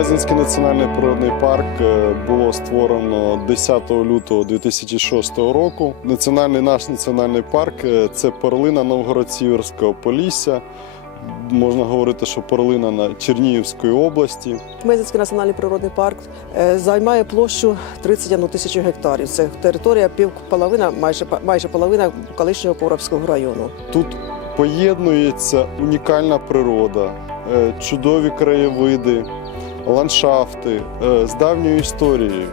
Мезенський національний природний парк е, було створено 10 лютого 2006 року. Національний наш національний парк е, це перлина Новгород-Сіверського Полісся. Можна говорити, що перлина на Чернігівської області. Мезенський національний природний парк е, займає площу 31 тисячу гектарів. Це територія півполовина, майже майже половина колишнього Коробського району. Тут поєднується унікальна природа, чудові краєвиди, ландшафти е, з давньою історією.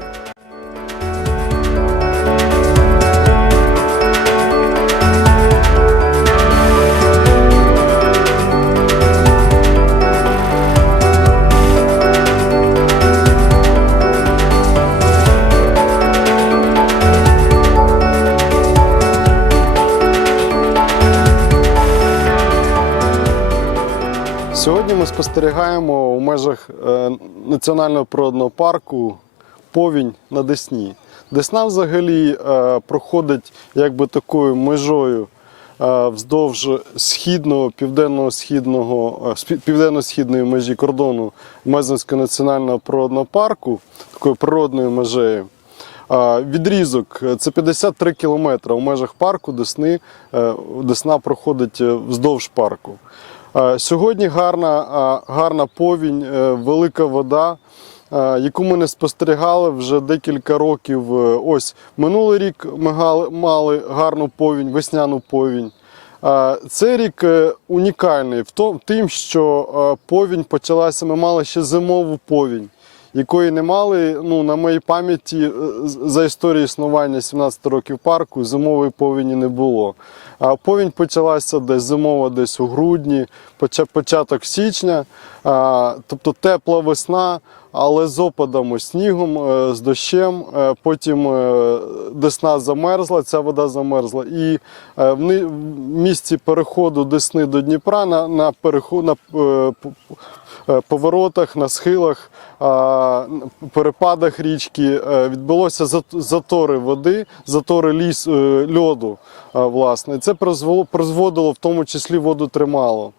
Сьогодні ми спостерігаємо у межах е, національного природного парку повінь на Десні. Десна взагалі е, проходить якби такою межою е, вздовж східного, південного східного, е, південно-східної межі кордону Мезенського національного природного парку, такою природною межею. Відрізок це 53 кілометри у межах парку Десни. Десна проходить вздовж парку. Е, Сьогодні гарна, е, гарна повінь, е, велика вода, яку ми не спостерігали вже декілька років. Ось минулий рік ми мали гарну повінь, весняну повінь. Цей рік унікальний в тим, що повінь почалася. Ми мали ще зимову повінь якої не мали ну, на моїй пам'яті е, за історію існування 17 років парку зимової повені не було. А повінь почалася десь зимова, десь у грудні, поча- початок січня, тобто тепла весна, але з опадами, снігом, е, з дощем. Е, Потім десна замерзла, ця вода замерзла. І в місці переходу Десни до Дніпра на, на, переход, на поворотах, на схилах, перепадах річки е, відбулося затори води, затори ліс, е, льоду. е, Власне. Це призводило в тому числі воду тримало.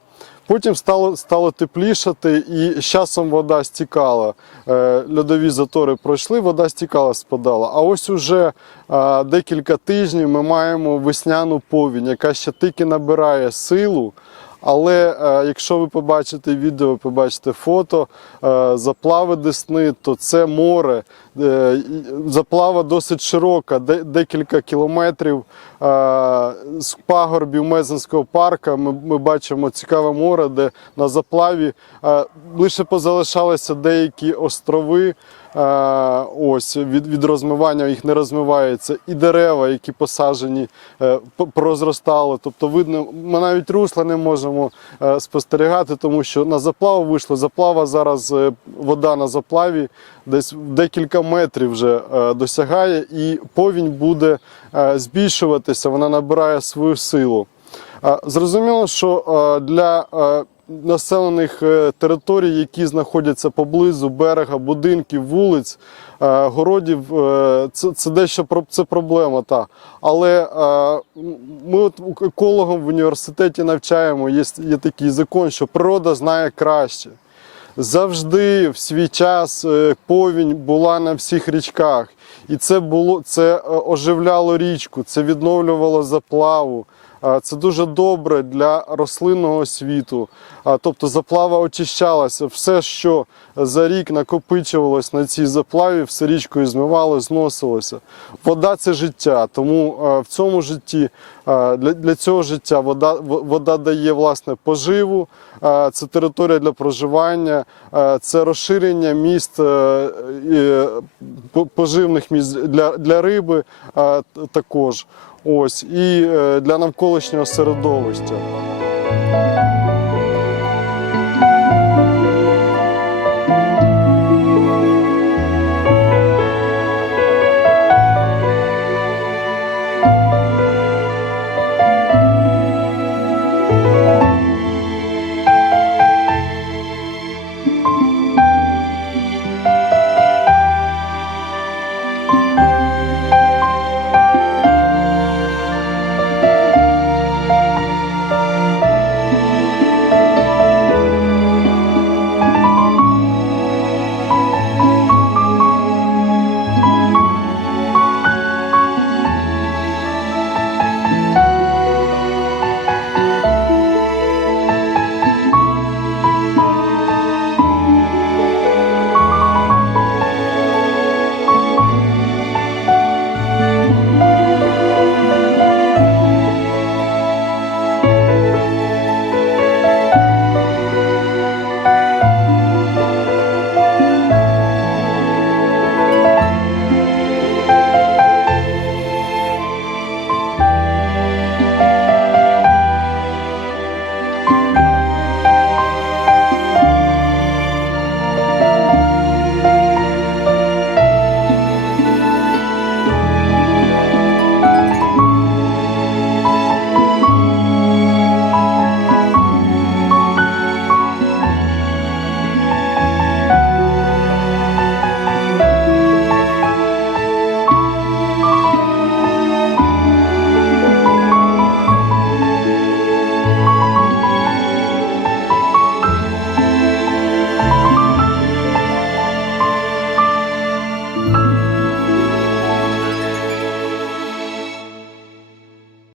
Потім стало, стало теплішати, і з часом вода стікала. Е, Льодові затори пройшли, вода стікала, спадала. А ось уже е, декілька тижнів ми маємо весняну повінь, яка ще тільки набирає силу. Але е, якщо ви побачите відео, побачите фото е, заплави Десни, то це море. Е, заплава досить широка, декілька кілометрів е, з пагорбів Мезенського парка. Ми, бачимо цікаве море, де на заплаві е, лише позалишалися деякі острови. Ось від, від розмивання їх не розмивається, і дерева, які посаджені, прозростали. Тобто, видно, ми навіть русла не можемо спостерігати, тому що на заплаву вийшло. Заплава зараз вода на заплаві десь декілька метрів вже е, досягає, і повінь буде е, збільшуватися, вона набирає свою силу. Е, Зрозуміло, що для населених територій, які знаходяться поблизу берега, будинків, вулиць, городів, це, це дещо це проблема. Та. Але ми от екологам в університеті навчаємо, є, є такий закон, що природа знає краще. Завжди в свій час е, повінь була на всіх річках, і це було це е, оживляло річку, це відновлювало заплаву. Це дуже добре для рослинного світу. Тобто заплава очищалася. Все, що за рік накопичувалось на цій заплаві, все річкою змивало, зносилося. Вода це життя. Тому в цьому житті для цього життя вода, вода дає власне поживу. Е, Це територія для проживання, е, це розширення міст, е, поживних місць для, для риби також. Ось і для навколишнього середовища.